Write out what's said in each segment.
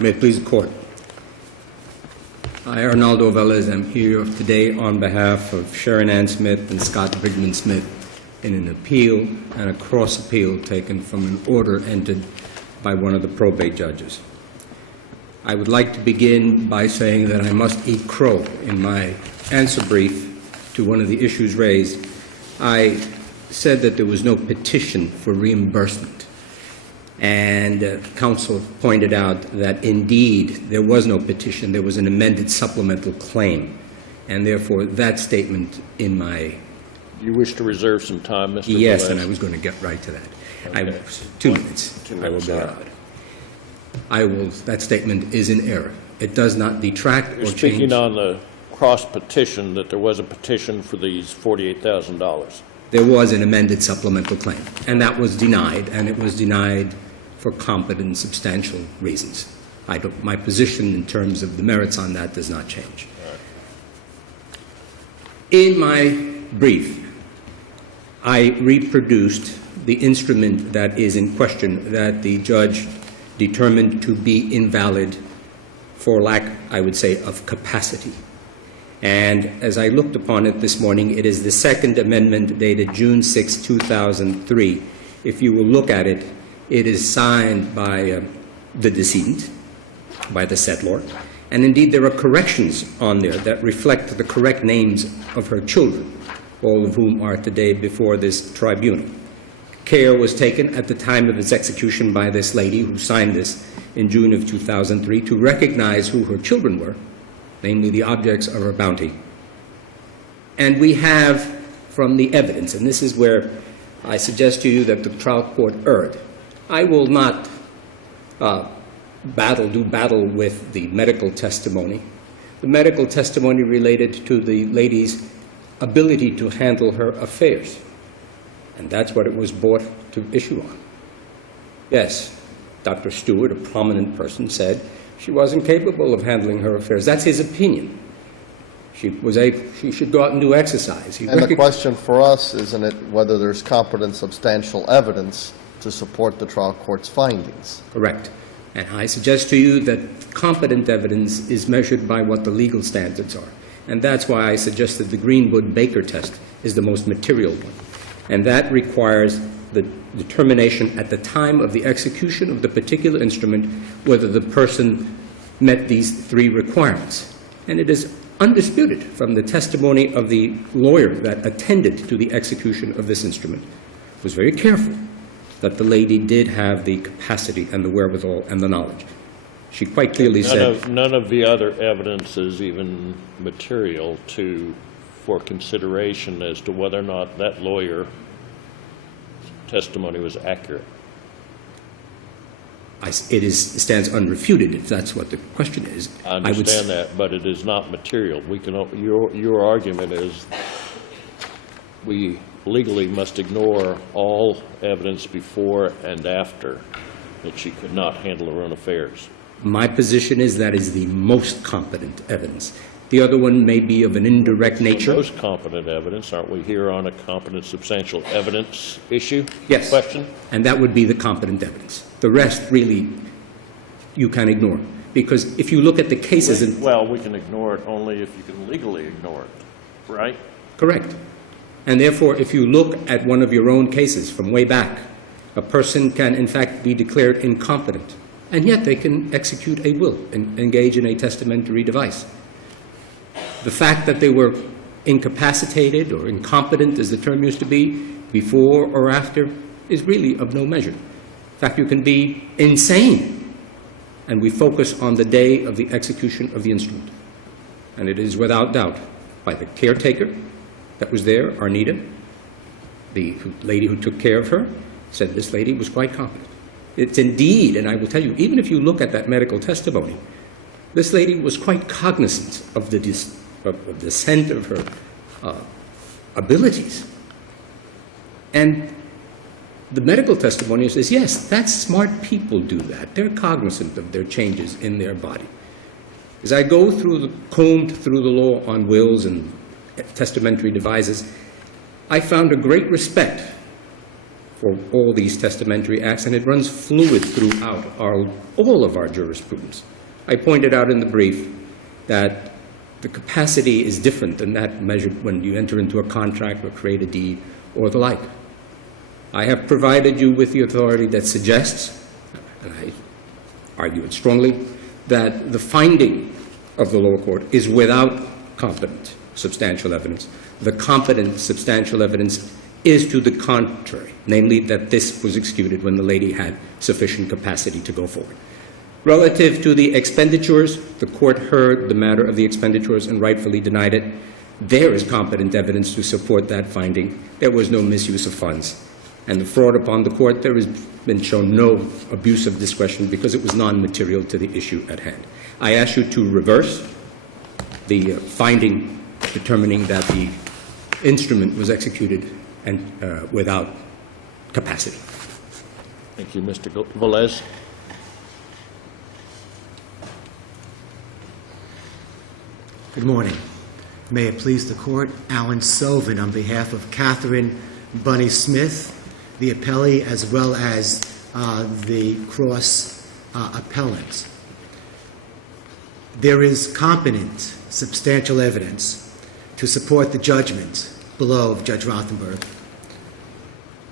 May it please the Court. I, Arnaldo Velez, am here today on behalf of Sherrin Smith and Scott Brigman Smith in an appeal and a cross-appeal taken from an order entered by one of the probate judges. I would like to begin by saying that I must eat crow in my answer brief to one of the issues raised. I said that there was no petition for reimbursement, and counsel pointed out that indeed there was no petition, there was an amended supplemental claim, and therefore that statement in my... You wish to reserve some time, Mr. Yes, Velez? And I was going to get right to that. Okay. 2 minutes. 2 minutes, I will be allowed. That statement is in error. It does not detract You're or change. speaking on the cross-petition, that there was a petition for these $48,000. There was an amended supplemental claim, and that was denied, and it was denied for competent and substantial reasons. My position in terms of the merits on that does not change. In my brief, I reproduced the instrument that is in question that the judge determined to be invalid for lack, I would say, of capacity. And as I looked upon it this morning, it is the Second Amendment dated June 6, 2003. If you will look at it, it is signed by the decedent, by the settlor, and indeed there are corrections on there that reflect the correct names of her children, all of whom are today before this tribunal. Care was taken at the time of its execution by this lady who signed this in June of 2003 to recognize who her children were, namely the objects of her bounty. And we have from the evidence, and this is where I suggest to you that the trial court erred. I will not do battle with the medical testimony. The medical testimony related to the lady's ability to handle her affairs. And that's what it was brought to issue on. Yes, Dr. Stewart, a prominent person, said she wasn't capable of handling her affairs. That's his opinion. She should go out and do exercise. And the question for us, isn't it, whether there's competent substantial evidence to support the trial court's findings? Correct. And I suggest to you that competent evidence is measured by what the legal standards are. And that's why I suggested the Greenwood-Baker test is the most material one. And that requires the determination at the time of the execution of the particular instrument whether the person met these three requirements. And it is undisputed from the testimony of the lawyer that attended to the execution of this instrument, was very careful that the lady did have the capacity and the wherewithal and the knowledge. She quite clearly said... None of the other evidence is even material for consideration as to whether or not that lawyer's testimony was accurate. It stands unrefuted, if that's what the question is. I understand that, but it is not material. Your argument is we legally must ignore all evidence before and after that she could not handle her own affairs. My position is that is the most competent evidence. The other one may be of an indirect nature. The most competent evidence, aren't we here on a competent substantial evidence issue? Yes. Question? And that would be the competent evidence. The rest, really, you can ignore. Because if you look at the cases... Well, we can ignore it only if you can legally ignore it, right? Correct. And therefore, if you look at one of your own cases from way back, a person can, in fact, be declared incompetent. And yet they can execute a will and engage in a testamentary device. The fact that they were incapacitated or incompetent, as the term used to be, before or after, is really of no measure. In fact, you can be insane. And we focus on the day of the execution of the instrument. And it is without doubt by the caretaker that was there, Arnita, the lady who took care of her, said this lady was quite competent. It's indeed, and I will tell you, even if you look at that medical testimony, this lady was quite cognizant of the descent of her abilities. And the medical testimony says, yes, that's smart people do that. They're cognizant of their changes in their body. As I combed through the law on wills and testamentary devices, I found a great respect for all these testamentary acts, and it runs fluid throughout all of our jurisprudence. I pointed out in the brief that the capacity is different than that measured when you enter into a contract or create a deed or the like. I have provided you with the authority that suggests, and I argue it strongly, that the finding of the lower court is without competent substantial evidence. The competent substantial evidence is to the contrary, namely that this was executed when the lady had sufficient capacity to go forward. Relative to the expenditures, the court heard the matter of the expenditures and rightfully denied it. There is competent evidence to support that finding. There was no misuse of funds. And the fraud upon the court, there has been shown no abuse of discretion because it was non-material to the issue at hand. I ask you to reverse the finding determining that the instrument was executed and without capacity. Thank you, Mr. Velez. Good morning. May it please the court, Alan Sovin on behalf of Kathryn Bunny Smith, the appellee, as well as the cross appellant. There is competent, substantial evidence to support the judgment below of Judge Rothenberg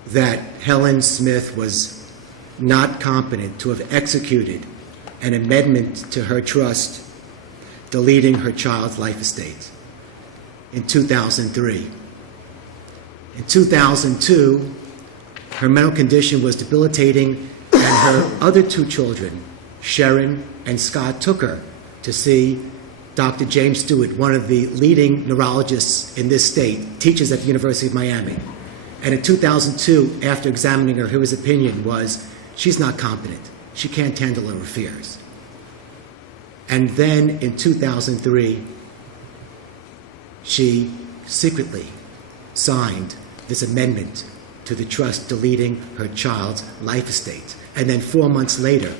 that Helen Smith was not competent to have executed an amendment to her trust deleting her child's life estate in 2003. In 2002, her mental condition was debilitating, and her other two children, Sherrin and Scott, took her to see Dr. James Stewart, one of the leading neurologists in this state, teaches at the University of Miami. And in 2002, after examining her, his opinion was, she's not competent. She can't handle her affairs. And then in 2003, she secretly signed this amendment to the trust deleting her child's life estate. And then 4 months later,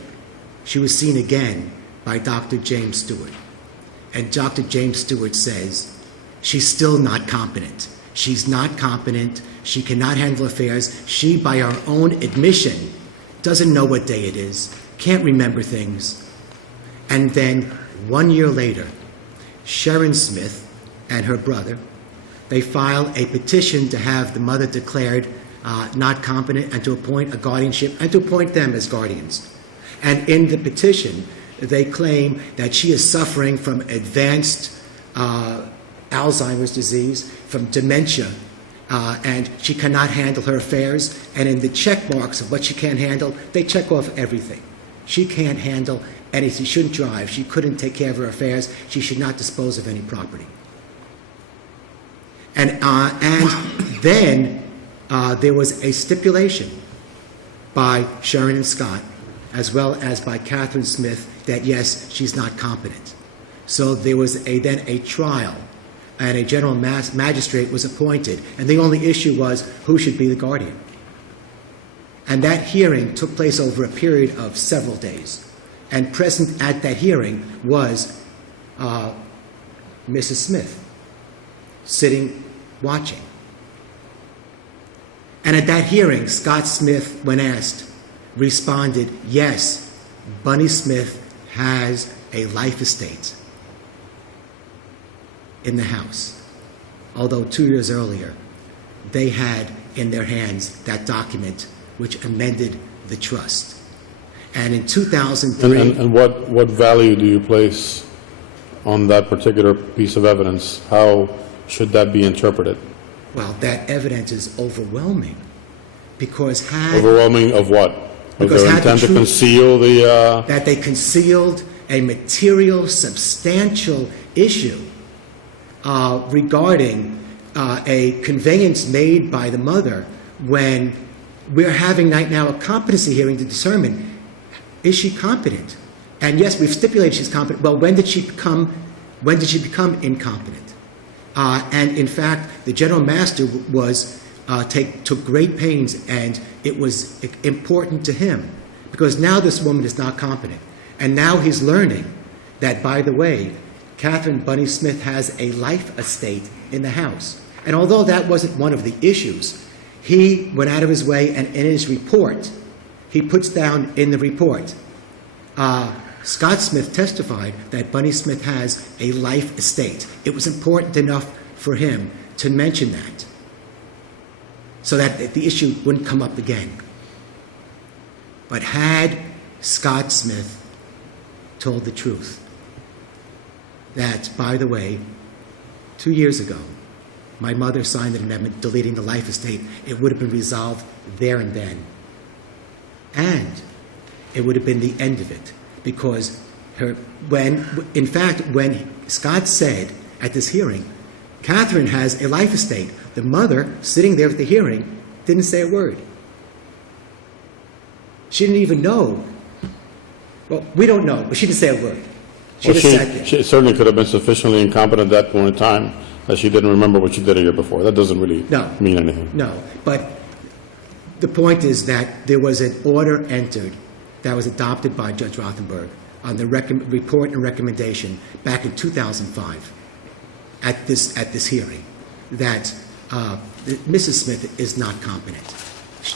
she was seen again by Dr. James Stewart. And Dr. James Stewart says, she's still not competent. She's not competent. She cannot handle affairs. She, by her own admission, doesn't know what day it is, can't remember things. And then 1 year later, Sherrin Smith and her brother, they filed a petition to have the mother declared not competent and to appoint a guardianship and to appoint them as guardians. And in the petition, they claim that she is suffering from advanced Alzheimer's disease, from dementia, and she cannot handle her affairs. And in the check marks of what she can't handle, they check off everything. She can't handle anything. She shouldn't drive. She couldn't take care of her affairs. She should not dispose of any property. And then there was a stipulation by Sherrin and Scott, as well as by Kathryn Smith, that yes, she's not competent. So there was then a trial, and a general magistrate was appointed, and the only issue was who should be the guardian. And that hearing took place over a period of several days. And present at that hearing was Mrs. Smith, sitting, watching. And at that hearing, Scott Smith, when asked, responded, yes, Bunny Smith has a life estate in the house. Although 2 years earlier, they had in their hands that document which amended the trust. And in 2003... And what value do you place on that particular piece of evidence? How should that be interpreted? Well, that evidence is overwhelming, because Overwhelming of what? Of their intent to conceal the... That they concealed a material, substantial issue regarding a conveyance made by the mother when we're having right now a competency hearing to determine, is she competent? And yes, we've stipulated she's competent. Well, when did she become incompetent? And in fact, the general master took great pains, and it was important to him, because now this woman is not competent. And now he's learning that, by the way, Kathryn Bunny Smith has a life estate in the house. And although that wasn't one of the issues, He went out of his way, and in his report, he puts down in the report, Scott Smith testified that Bunny Smith has a life estate. It was important enough for him to mention that so that the issue wouldn't come up again. But had Scott Smith told the truth, that, by the way, 2 years ago, my mother signed an amendment deleting the life estate, it would have been resolved there and then. And it would have been the end of it, because when Scott said at this hearing, Kathryn has a life estate, the mother, sitting there at the hearing, didn't say a word. She didn't even know. Well, we don't know, but she didn't say a word. She just sat there. She certainly could have been sufficiently incompetent at that point in time that she didn't remember what she did a year before. That doesn't really mean anything. No, but the point is that there was an order entered that was adopted by Judge Rothenberg on the report and recommendation back in 2005 at this hearing that Mrs. Smith is not competent.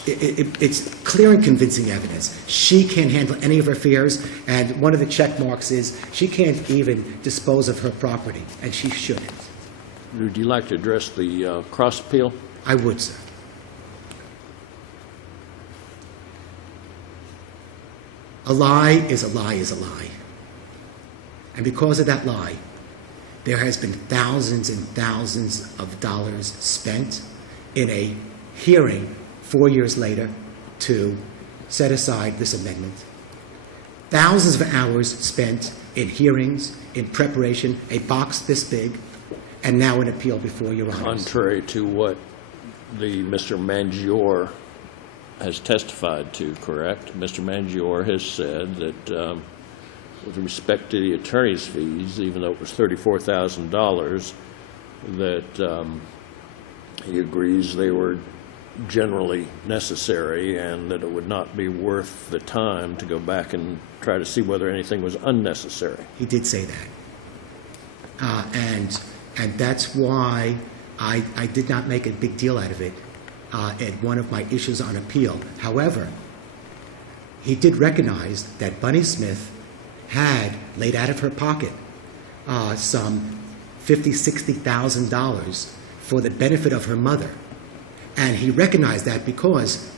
It's clear and convincing evidence. She can't handle any of her affairs, and one of the check marks is she can't even dispose of her property, and she shouldn't. Would you like to address the cross appeal? I would, sir. A lie is a lie is a lie. And because of that lie, there has been thousands and thousands of dollars spent in a hearing 4 years later to set aside this amendment. Thousands of hours spent in hearings, in preparation, a box this big, and now an appeal before Your Honor. Contrary to what the Mr. Mangiore has testified to, correct? Mr. Mangiore has said that with respect to the attorney's fees, even though it was $34,000, that he agrees they were generally necessary and that it would not be worth the time to go back and try to see whether anything was unnecessary. He did say that. And that's why I did not make a big deal out of it at one of my issues on appeal. However, he did recognize that Bunny Smith had laid out of her pocket some $50,000, $60,000 for the benefit of her mother. And he recognized that because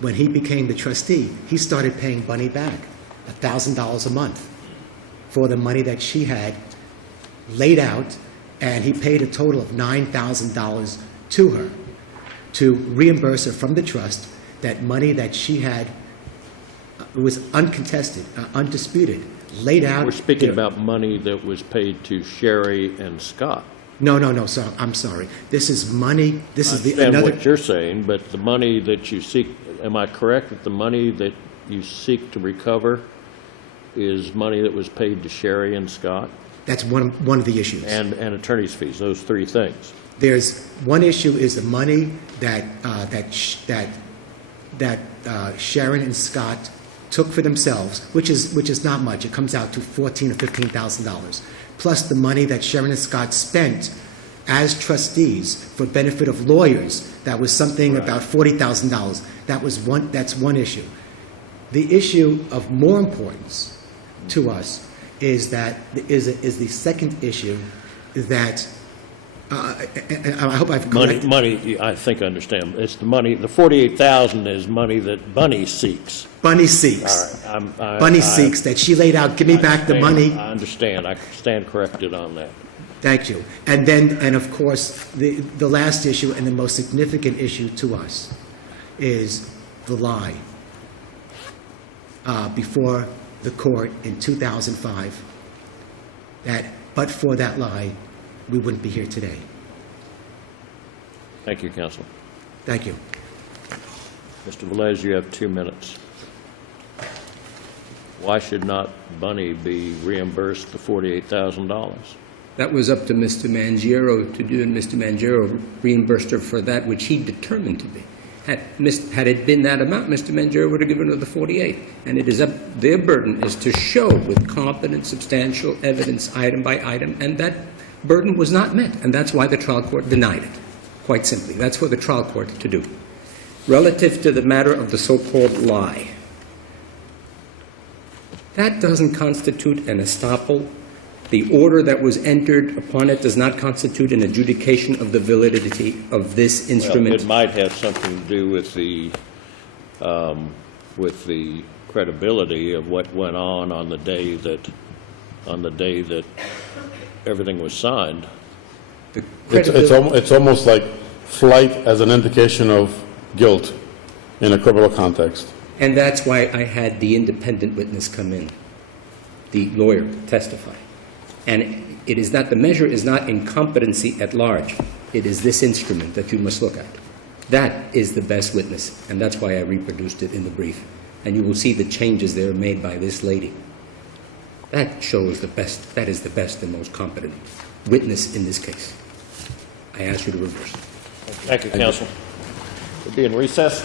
when he became the trustee, he started paying Bunny back $1,000 a month for the money that she had laid out, and he paid a total of $9,000 to her to reimburse her from the trust that money that she had was uncontested, undisputed, laid out. We're speaking about money that was paid to Sherry and Scott. No, sir, I'm sorry. This is money, this is I another. what you're saying, but the money that you seek, am I correct that the money that you seek to recover is money that was paid to Sherry and Scott? That's one of the issues. And attorney's fees, those three things. There's one issue is the money that Sherrin and Scott took for themselves, which is not much. It comes out to $14,000 or $15,000, plus the money that Sherrin and Scott spent as trustees for benefit of lawyers. That was something about $40,000. That's one issue. The issue of more importance to us is the second issue that. I hope I've corrected. Money, I think I understand. It's the money, the $48,000 is money that Bunny seeks. Bunny seeks. All right. Bunny seeks that she laid out, give me back the money. I understand. I stand corrected on that. Thank you. And then, and of course, the last issue and the most significant issue to us is the lie before the court in 2005 that, but for that lie, we wouldn't be here today. Thank you, counsel. Thank you. Mr. Velez, you have 2 minutes. Why should not Bunny be reimbursed the $48,000? That was up to Mr. Mangiero to do, and Mr. Mangiero reimbursed her for that which he determined to be. Had it been that amount, Mr. Mangiero would have given her the 48. And it is up, their burden is to show with competent, substantial evidence, item by item, and that burden was not met, and that's why the trial court denied it, quite simply. That's for the trial court to do. relative to the matter of the so-called lie. That doesn't constitute an estoppel. The order that was entered upon it does not constitute an adjudication of the validity of this Well, instrument. it might have something to do with the credibility of what went on the day that everything was signed. The It's credibility- it's almost like flight as an indication of guilt in a criminal context. And that's why I had the independent witness come in, the lawyer testify. And it is not, the measure is not incompetency at large. It is this instrument that you must look at. That is the best witness, and that's why I reproduced it in the brief. And you will see the changes that are made by this lady. That shows the best, that is the best and most competent witness in this case. I ask you to reverse. Thank you, counsel. We'll be in recess.